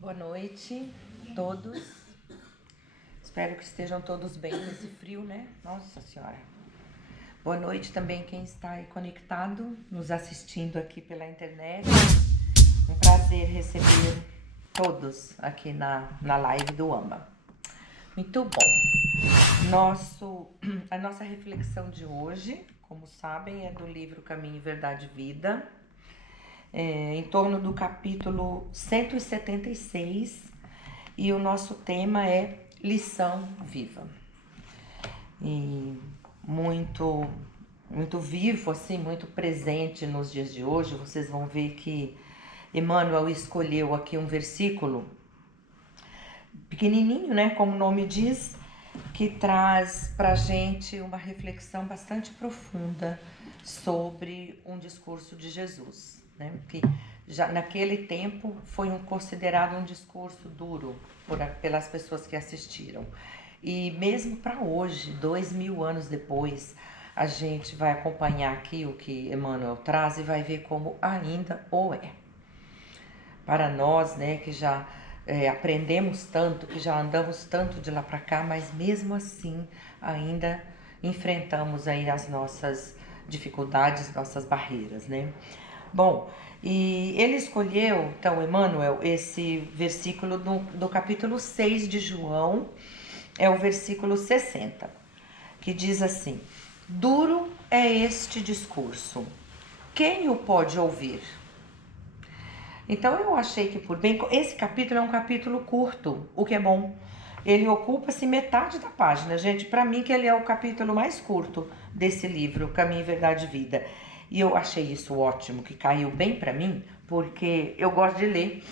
Boa noite a todos. Espero que estejam todos bem nesse frio, né? Nossa Senhora. Boa noite também quem está aí conectado, nos assistindo aqui pela internet. Um prazer receber todos aqui na live do AMA. Muito bom. A nossa reflexão de hoje, como sabem, é do livro Caminho, Verdade e Vida. Em torno do capítulo 176, e o nosso tema é lição viva. E muito vivo, assim, muito presente nos dias de hoje. Vocês vão ver que Emmanuel escolheu aqui um versículo pequenininho, né, como o nome diz, que traz pra gente uma reflexão bastante profunda sobre um discurso de Jesus, né? Que já naquele tempo foi considerado um discurso duro pelas pessoas que assistiram. E mesmo para hoje, 2000 anos depois, a gente vai acompanhar aqui o que Emmanuel traz e vai ver como ainda o é. Para nós, né, que já aprendemos tanto, que já andamos tanto de lá para cá, mas mesmo assim ainda enfrentamos aí as nossas dificuldades, nossas barreiras, né? Bom, e ele escolheu, então, Emmanuel, esse versículo do capítulo 6 de João, é o versículo 60, que diz assim: duro é este discurso, quem o pode ouvir? Então eu achei que por bem, esse capítulo é um capítulo curto, o que é bom. Ele ocupa-se metade da página, gente. Para mim que ele é o capítulo mais curto desse livro, Caminho, Verdade e Vida. E eu achei isso ótimo, que caiu bem para mim, porque eu gosto de ler.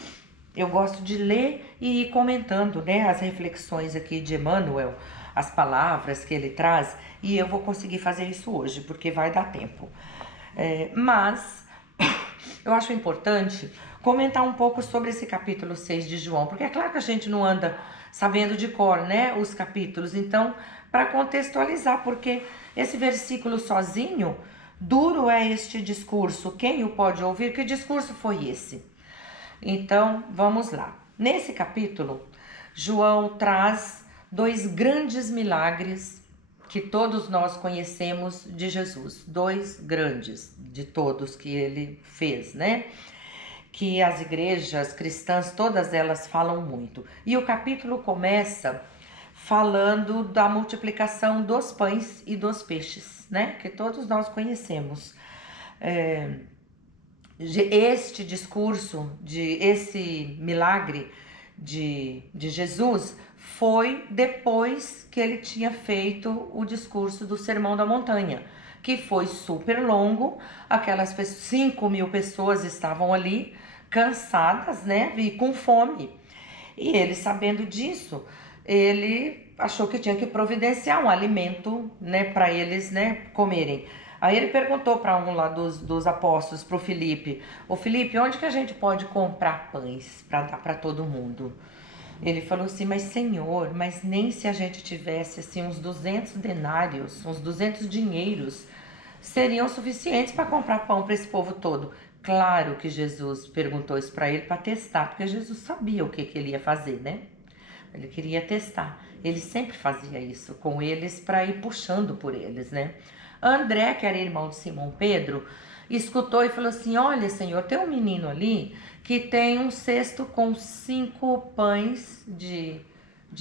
Eu gosto de ler e ir comentando, né, as reflexões aqui de Emmanuel, as palavras que ele traz, e eu vou conseguir fazer isso hoje, porque vai dar tempo. Mas eu acho importante comentar um pouco sobre esse capítulo 6 de João, porque é claro que a gente não anda sabendo de cor, né, os capítulos. Então, para contextualizar, porque esse versículo sozinho, duro é este discurso, quem o pode ouvir? Que discurso foi esse? Então, vamos lá. Nesse capítulo, João traz dois grandes milagres que todos nós conhecemos de Jesus. Dois grandes de todos que ele fez, né? Que as igrejas cristãs, todas elas falam muito. E o capítulo começa falando da multiplicação dos pães e dos peixes, né? Que todos nós conhecemos. Este discurso, esse milagre de Jesus foi depois que ele tinha feito o discurso do Sermão da Montanha, que foi super longo. Aquelas 5.000 pessoas estavam ali cansadas, né, e com fome. E ele, sabendo disso, ele achou que tinha que providenciar um alimento, né, para eles, né, comerem. Aí ele perguntou para um lá dos apóstolos, para o Filipe: ô Filipe, onde que a gente pode comprar pães para dar para todo mundo? Ele falou assim: mas Senhor, mas nem se a gente tivesse assim uns 200 denários, uns 200 dinheiros, seriam suficientes para comprar pão para esse povo todo. Claro que Jesus perguntou isso para ele para testar, porque Jesus sabia o que ele ia fazer, né? Ele queria testar. Ele sempre fazia isso com eles para ir puxando por eles, né? André, que era irmão de Simão Pedro, escutou e falou assim: olha, Senhor, tem um menino ali que tem um cesto com 5 pães de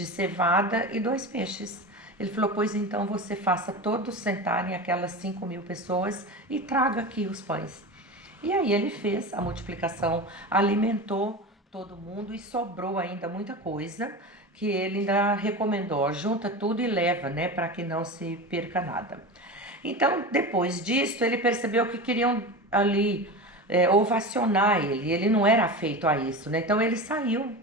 cevada e 2 peixes. Ele falou: pois então você faça todos sentarem aquelas 5.000 pessoas e traga aqui os pães. E aí ele fez a multiplicação, alimentou todo mundo e sobrou ainda muita coisa, que ele ainda recomendou: ó, junta tudo e leva, né, para que não se perca nada. Então, depois disso, ele percebeu que queriam ali ovacionar ele. Ele não era afeito a isso, né? Então ele saiu,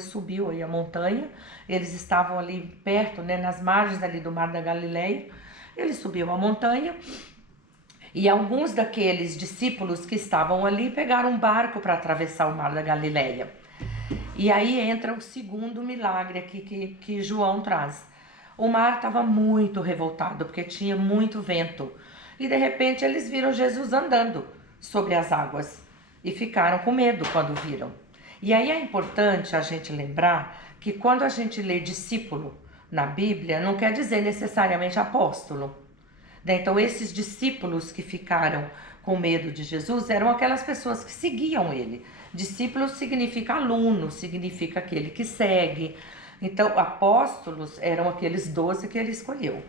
subiu aí a montanha. Eles estavam ali perto, né, nas margens ali do Mar da Galileia. Ele subiu a montanha e alguns daqueles discípulos que estavam ali pegaram um barco para atravessar o Mar da Galileia. E aí entra o segundo milagre aqui que João traz. O mar estava muito revoltado, porque tinha muito vento. E de repente eles viram Jesus andando sobre as águas. E ficaram com medo quando viram. E aí é importante a gente lembrar que quando a gente lê discípulo na Bíblia, não quer dizer necessariamente apóstolo. Então esses discípulos que ficaram com medo de Jesus eram aquelas pessoas que seguiam ele. Discípulo significa aluno, significa aquele que segue. Então apóstolos eram aqueles 12 que ele escolheu,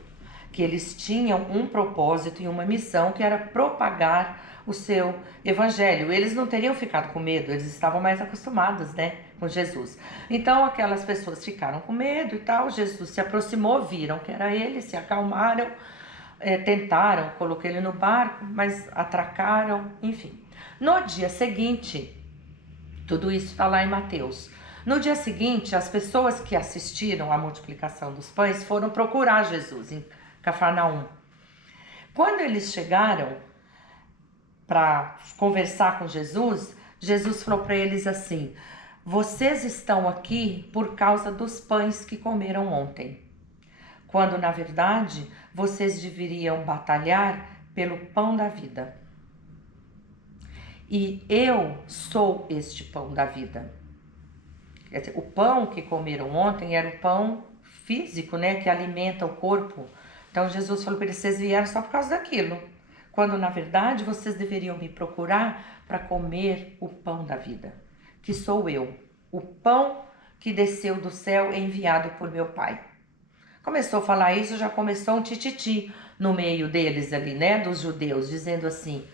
que eles tinham um propósito e uma missão, que era propagar o seu evangelho. Eles não teriam ficado com medo, eles estavam mais acostumados, né, com Jesus. Então aquelas pessoas ficaram com medo e tal, Jesus se aproximou, viram que era ele, se acalmaram, tentaram colocar ele no barco, mas atracaram, enfim. No dia seguinte, tudo isso está lá em Mateus. No dia seguinte, as pessoas que assistiram à multiplicação dos pães foram procurar Jesus em Cafarnaum. Quando eles chegaram para conversar com Jesus, Jesus falou para eles assim: vocês estão aqui por causa dos pães que comeram ontem, quando na verdade vocês deveriam batalhar pelo pão da vida. E eu sou este pão da vida. Quer dizer, o pão que comeram ontem era o pão físico, né, que alimenta o corpo. Então Jesus falou para eles: vocês vieram só por causa daquilo, quando na verdade vocês deveriam me procurar para comer o pão da vida, que sou eu, o pão que desceu do céu enviado por meu Pai. Começou a falar isso, já começou um tititi no meio deles ali, né, dos judeus, dizendo assim: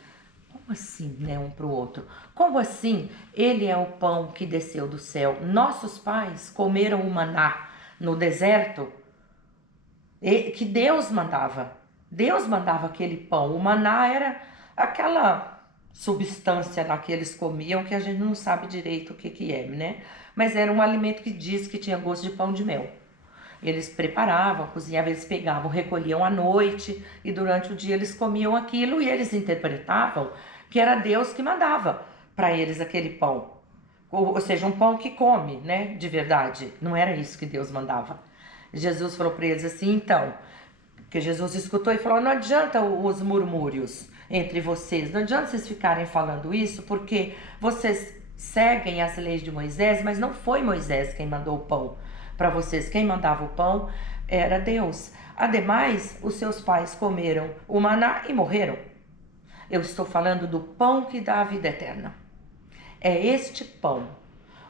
como assim, né, um para o outro? Como assim ele é o pão que desceu do céu? Nossos pais comeram o maná no deserto, que Deus mandava. Deus mandava aquele pão. O maná era aquela substância lá que eles comiam, que a gente não sabe direito o que é, né? Mas era um alimento que diz que tinha gosto de pão de mel. Eles preparavam, cozinhavam, eles pegavam, recolhiam à noite e durante o dia eles comiam aquilo e eles interpretavam que era Deus que mandava para eles aquele pão. Ou seja, um pão que come, né? De verdade. Não era isso que Deus mandava. Jesus falou para eles assim, então, que Jesus escutou e falou: não adianta os murmúrios entre vocês, não adianta vocês ficarem falando isso, porque vocês seguem as leis de Moisés, mas não foi Moisés quem mandou o pão para vocês. Quem mandava o pão era Deus. Ademais, os seus pais comeram o maná e morreram. Eu estou falando do pão que dá a vida eterna. É este pão,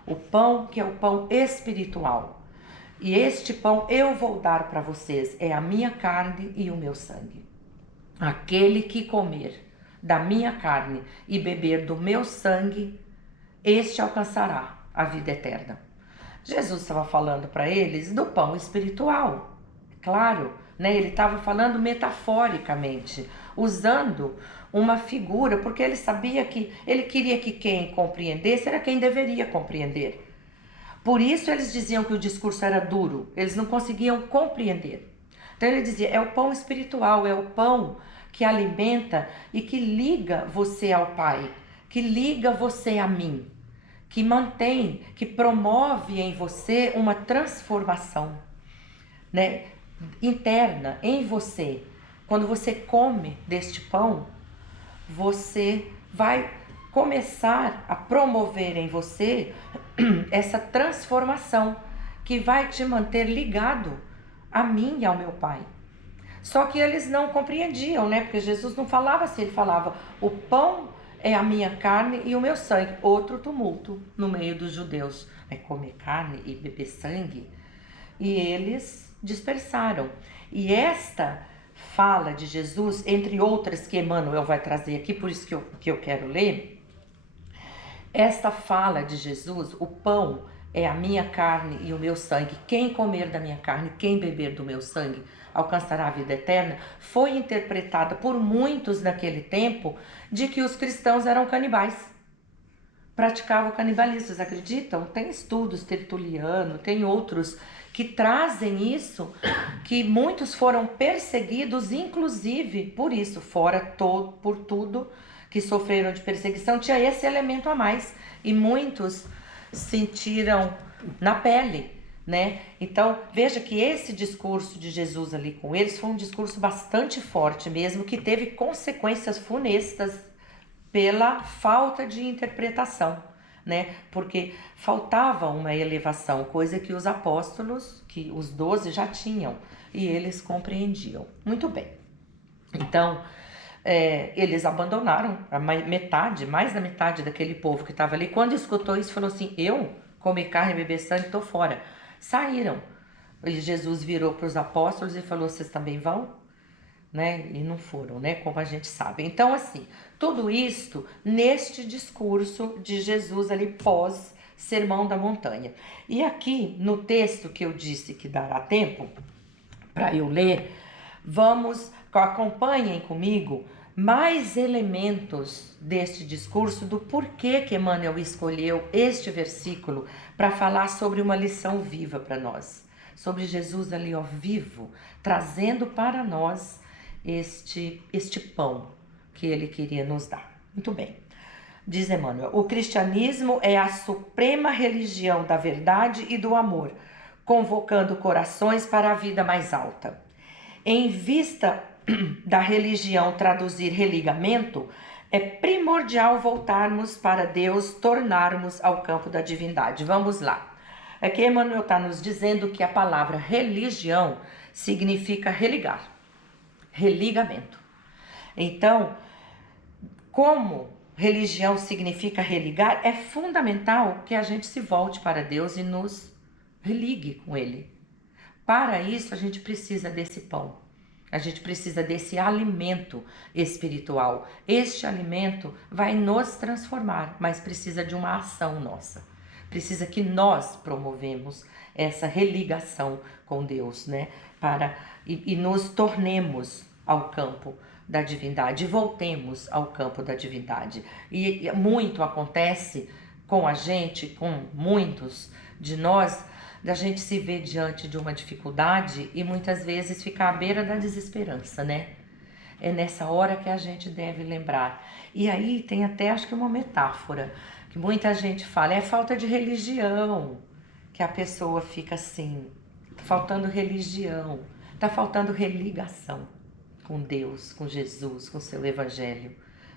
o pão que é o pão espiritual. E este pão eu vou dar para vocês, é a minha carne e o meu sangue. Aquele que comer da minha carne e beber do meu sangue, este alcançará a vida eterna. Jesus estava falando para eles do pão espiritual, claro, né? Ele estava falando metaforicamente, usando uma figura, porque ele sabia que ele queria que quem compreendesse era quem deveria compreender. Por isso eles diziam que o discurso era duro, eles não conseguiam compreender. Então ele dizia: é o pão espiritual, é o pão que alimenta e que liga você ao Pai, que liga você a mim, que mantém, que promove em você uma transformação, né, interna em você. Quando você come deste pão, você vai começar a promover em você essa transformação que vai te manter ligado a mim e ao meu Pai. Só que eles não compreendiam, né? Porque Jesus não falava assim, ele falava: o pão é a minha carne e o meu sangue. Outro tumulto no meio dos judeus. É comer carne e beber sangue? E eles dispersaram. E esta fala de Jesus, entre outras que Emmanuel vai trazer aqui, por isso que eu quero ler, esta fala de Jesus: o pão é a minha carne e o meu sangue, quem comer da minha carne, quem beber do meu sangue, alcançará a vida eterna, foi interpretada por muitos naquele tempo de que os cristãos eram canibais, praticavam canibalismo. Vocês acreditam? Tem estudos, Tertuliano, tem outros que trazem isso, que muitos foram perseguidos, inclusive por isso, por tudo que sofreram de perseguição, tinha esse elemento a mais, e muitos sentiram na pele, né? Então veja que esse discurso de Jesus ali com eles foi um discurso bastante forte mesmo, que teve consequências funestas pela falta de interpretação, né? Porque faltava uma elevação, coisa que os apóstolos, que os 12 já tinham, e eles compreendiam. Muito bem. Então, eles abandonaram a metade, mais da metade daquele povo que estava ali. Quando escutou isso, falou assim: eu comer carne e beber sangue, estou fora. Saíram. E Jesus virou para os apóstolos e falou: vocês também vão? Né? E não foram, né? Como a gente sabe. Então, assim, tudo isto neste discurso de Jesus ali pós Sermão da Montanha. E aqui no texto que eu disse que dará tempo para eu ler, acompanhem comigo mais elementos deste discurso, do porquê que Emmanuel escolheu este versículo para falar sobre uma lição viva para nós, sobre Jesus ali, ó, vivo, trazendo para nós este pão que ele queria nos dar. Muito bem. Diz Emmanuel: o cristianismo é a suprema religião da verdade e do amor, convocando corações para a vida mais alta. Em vista da religião traduzir religamento, é primordial voltarmos para Deus, tornarmos ao campo da divindade. Vamos lá. Aqui Emmanuel está nos dizendo que a palavra religião significa religar, religamento. Então, como religião significa religar, é fundamental que a gente se volte para Deus e nos religue com Ele. Para isso, a gente precisa desse pão. A gente precisa desse alimento espiritual. Este alimento vai nos transformar, mas precisa de uma ação nossa. Precisa que nós promovemos essa religação com Deus, né? E nos tornemos ao campo da divindade, voltemos ao campo da divindade. E muito acontece com a gente, com muitos de nós, da gente se ver diante de uma dificuldade e muitas vezes ficar à beira da desesperança, né? É nessa hora que a gente deve lembrar. E aí tem até, acho que uma metáfora, que muita gente fala, é falta de religião, que a pessoa fica assim, faltando religião, tá faltando religação com Deus, com Jesus, com seu evangelho,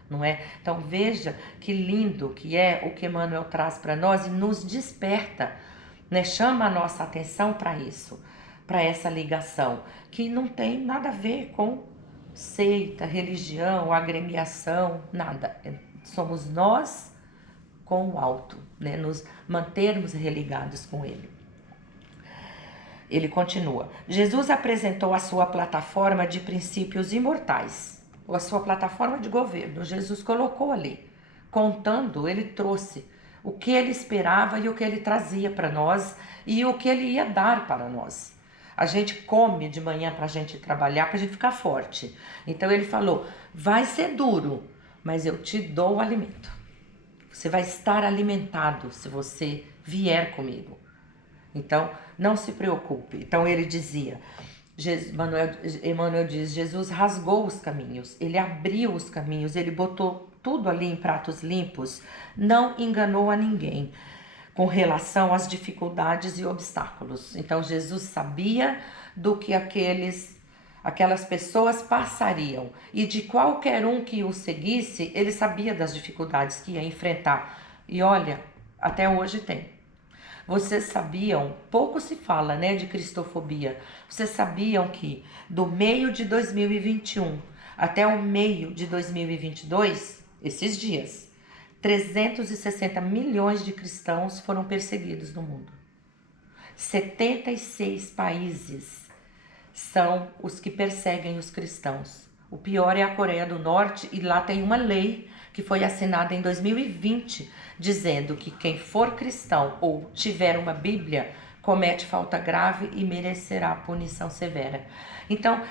não é? Então veja que lindo que é o que Emmanuel traz para nós e nos desperta, né? Chama a nossa atenção para isso, para essa ligação, que não tem nada a ver com seita, religião, agremiação, nada. Somos nós com o alto, né? Nos mantermos religados com Ele. Ele continua: Jesus apresentou a sua plataforma de princípios imortais, ou a sua plataforma de governo. Jesus colocou ali, contando, ele trouxe o que ele esperava e o que ele trazia para nós e o que ele ia dar para nós. A gente come de manhã para a gente trabalhar, para a gente ficar forte. Então ele falou: vai ser duro, mas eu te dou o alimento. Você vai estar alimentado se você vier comigo. Então, não se preocupe. Então ele dizia, Emmanuel diz, Jesus rasgou os caminhos, ele abriu os caminhos, ele botou tudo ali em pratos limpos, não enganou a ninguém com relação às dificuldades e obstáculos. Então Jesus sabia do que aquelas pessoas passariam, e de qualquer um que o seguisse, ele sabia das dificuldades que ia enfrentar. E olha, até hoje tem. Vocês sabiam, pouco se fala, né, de cristofobia. Vocês sabiam que do meio de 2021 até o meio de 2022, esses dias, 360 milhões de cristãos foram perseguidos no mundo. 76 países são os que perseguem os cristãos. O pior é a Coreia do Norte, e lá tem uma lei que foi assinada em 2020, dizendo que quem for cristão ou tiver uma Bíblia comete falta grave e merecerá punição severa. Então,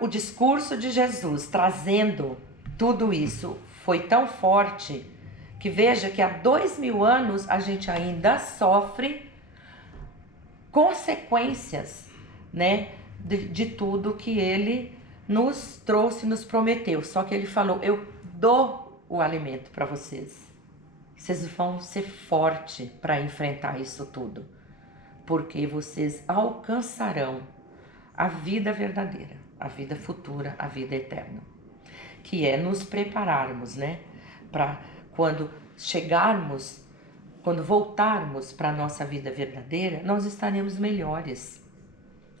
o discurso de Jesus trazendo tudo isso foi tão forte que veja que há 2000 anos a gente ainda sofre consequências, né, de tudo que ele nos trouxe, nos prometeu. Só que ele falou: eu dou o alimento para vocês. Vocês vão ser fortes para enfrentar isso tudo, porque vocês alcançarão a vida verdadeira, a vida futura, a vida eterna, que é nos prepararmos, né, para quando chegarmos, quando voltarmos para a nossa vida verdadeira, nós estaremos melhores.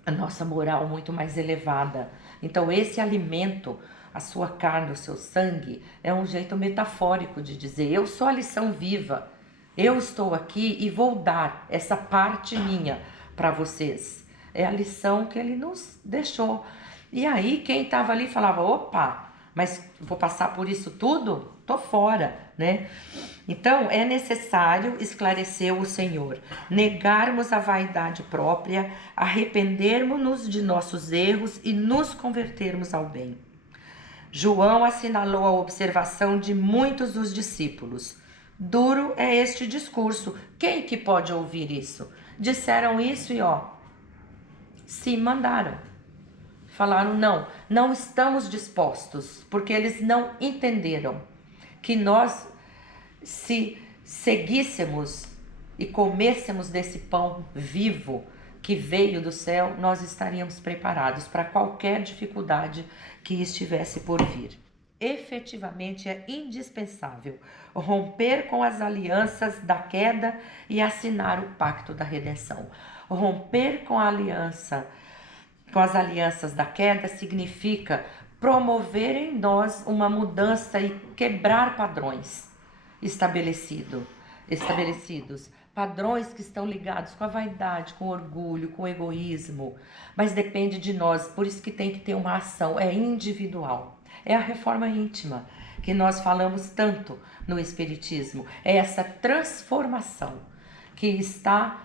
A nossa moral muito mais elevada. Então esse alimento, a sua carne, o seu sangue, é um jeito metafórico de dizer: eu sou a lição viva, eu estou aqui e vou dar essa parte minha para vocês. É a lição que ele nos deixou. E aí quem estava ali falava: opa, mas vou passar por isso tudo? Tô fora, né? Então é necessário esclarecer o Senhor, negarmos a vaidade própria, arrependermos-nos de nossos erros e nos convertermos ao bem. João assinalou a observação de muitos dos discípulos. Duro é este discurso. Quem que pode ouvir isso? Disseram isso e se mandaram. Falaram: não estamos dispostos, porque eles não entenderam que nós, se seguíssemos e comêssemos desse pão vivo que veio do céu, nós estaríamos preparados para qualquer dificuldade que estivesse por vir. Efetivamente é indispensável romper com as alianças da queda e assinar o pacto da redenção. Romper com as alianças da queda significa promover em nós uma mudança e quebrar padrões estabelecidos, padrões que estão ligados com a vaidade, com o orgulho, com o egoísmo, mas depende de nós, por isso que tem que ter uma ação, é individual. É a reforma íntima que nós falamos tanto no Espiritismo, é essa transformação que está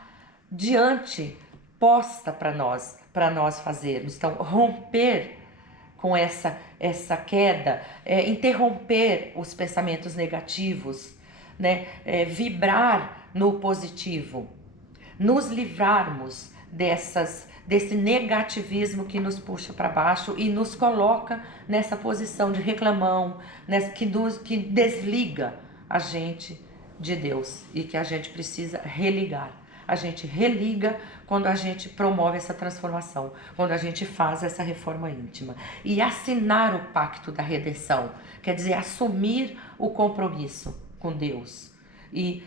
posta para nós fazermos. Então, romper com essa queda, interromper os pensamentos negativos, né? Vibrar no positivo, nos livrarmos desse negativismo que nos puxa para baixo e nos coloca nessa posição de reclamão, que desliga a gente de Deus e que a gente precisa religar. A gente religa quando a gente promove essa transformação, quando a gente faz essa reforma íntima. E assinar o pacto da redenção, quer dizer, assumir o compromisso com Deus e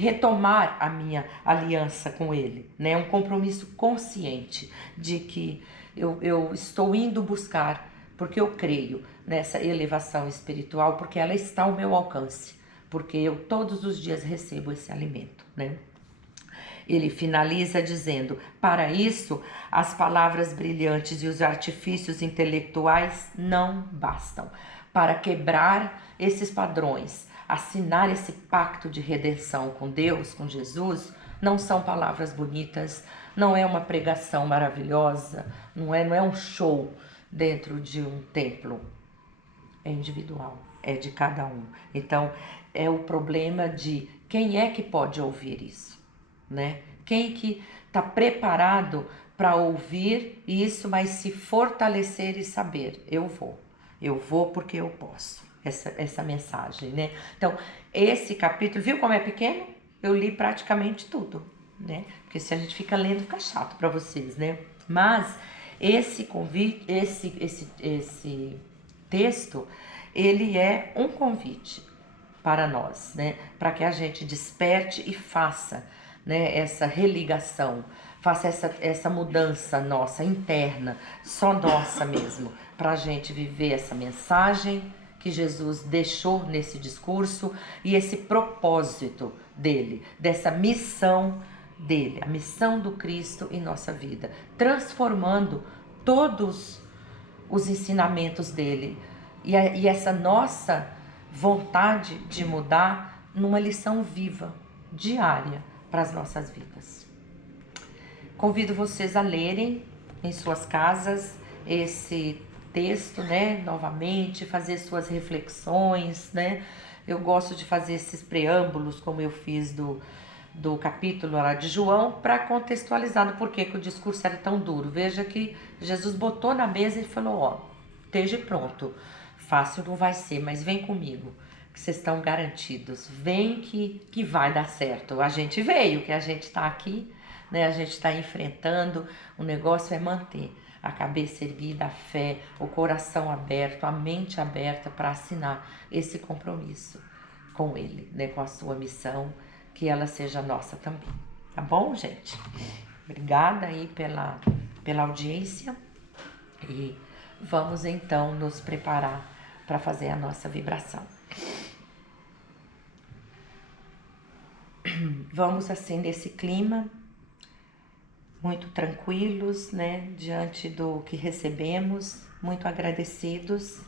retomar a minha aliança com Ele, né? Um compromisso consciente de que eu estou indo buscar, porque eu creio nessa elevação espiritual, porque ela está ao meu alcance, porque eu todos os dias recebo esse alimento, né? Ele finaliza dizendo: para isso, as palavras brilhantes e os artifícios intelectuais não bastam. Para quebrar esses padrões, assinar esse pacto de redenção com Deus, com Jesus, não são palavras bonitas, não é uma pregação maravilhosa, não é um show dentro de um templo. É individual, é de cada um. Então, é o problema de quem é que pode ouvir isso, né? Quem que está preparado para ouvir isso, mas se fortalecer e saber: eu vou porque eu posso. Essa mensagem, né? Então, esse capítulo, viu como é pequeno? Eu li praticamente tudo, né? Porque se a gente fica lendo, fica chato para vocês, né? Mas esse convite, esse texto, ele é um convite para nós, né? Para que a gente desperte e faça, né, essa religação, faça essa mudança nossa interna, só nossa mesmo, para a gente viver essa mensagem que Jesus deixou nesse discurso e esse propósito dele, dessa missão dele, a missão do Cristo em nossa vida, transformando todos os ensinamentos dele e essa nossa vontade de mudar numa lição viva, diária, para as nossas vidas. Convido vocês a lerem em suas casas esse texto, né, novamente, fazer suas reflexões, né? Eu gosto de fazer esses preâmbulos, como eu fiz do capítulo lá de João, para contextualizar no porquê que o discurso era tão duro. Veja que Jesus botou na mesa e falou: esteja pronto, fácil não vai ser, mas vem comigo, que vocês estão garantidos, vem que vai dar certo. A gente veio, que a gente está aqui, né? A gente está enfrentando, o negócio é manter a cabeça erguida, a fé, o coração aberto, a mente aberta para assinar esse compromisso. com Ele, né, com a sua missão, que ela seja nossa também. Tá bom, gente? Obrigada aí pela audiência e vamos então nos preparar para fazer a nossa vibração. Vamos assim nesse clima, muito tranquilos, né, diante do que recebemos, muito agradecidos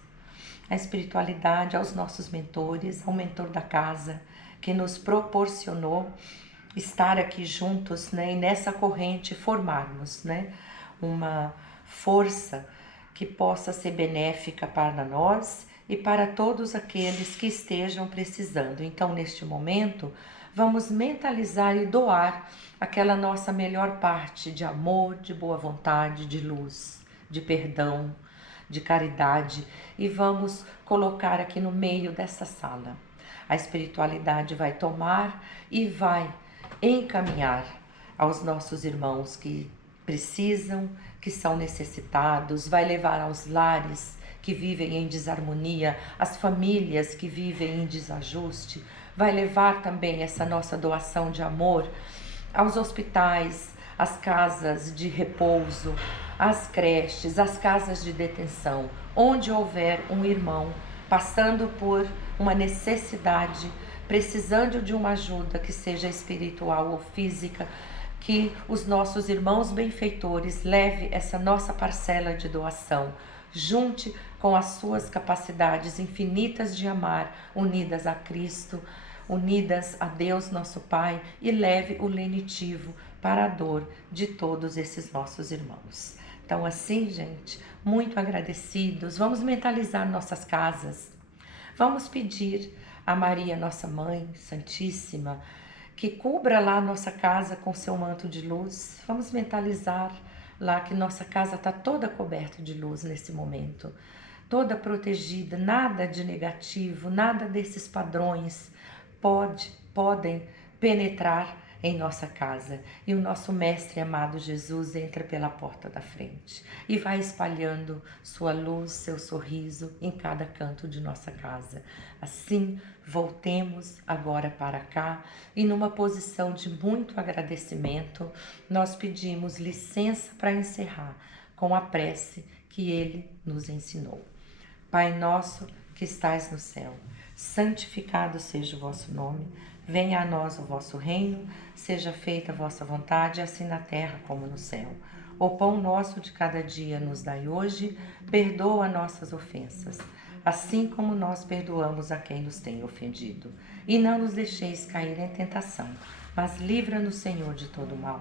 à espiritualidade, aos nossos mentores, ao mentor da casa que nos proporcionou estar aqui juntos, né, e nessa corrente formarmos, né, uma força que possa ser benéfica para nós e para todos aqueles que estejam precisando. Então, neste momento, vamos mentalizar e doar aquela nossa melhor parte de amor, de boa vontade, de luz, de perdão, de caridade, e vamos colocar aqui no meio dessa sala. A espiritualidade vai tomar e vai encaminhar aos nossos irmãos que precisam, que são necessitados, vai levar aos lares que vivem em desarmonia, as famílias que vivem em desajuste, vai levar também essa nossa doação de amor aos hospitais, às casas de repouso, às creches, às casas de detenção, onde houver um irmão passando por uma necessidade, precisando de uma ajuda que seja espiritual ou física, que os nossos irmãos benfeitores leve essa nossa parcela de doação, junte com as suas capacidades infinitas de amar, unidas a Cristo, unidas a Deus nosso Pai, e leve o lenitivo para a dor de todos esses nossos irmãos. Então assim, gente, muito agradecidos, vamos mentalizar nossas casas, vamos pedir a Maria, nossa Mãe Santíssima, que cubra lá a nossa casa com seu manto de luz. Vamos mentalizar lá que nossa casa está toda coberta de luz nesse momento, toda protegida, nada de negativo, nada desses padrões podem penetrar em nossa casa. E o nosso Mestre amado Jesus entra pela porta da frente e vai espalhando sua luz, seu sorriso em cada canto de nossa casa. Assim, voltemos agora para cá e numa posição de muito agradecimento, nós pedimos licença para encerrar com a prece que Ele nos ensinou. Pai nosso que estais no céu, santificado seja o vosso nome, venha a nós o vosso reino, seja feita a vossa vontade, assim na terra como no céu. O pão nosso de cada dia nos dai hoje, perdoa nossas ofensas, assim como nós perdoamos a quem nos tem ofendido. E não nos deixeis cair em tentação, mas livra-nos, Senhor, de todo mal.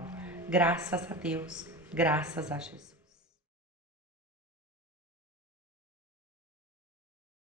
Graças a Deus, graças a Jesus.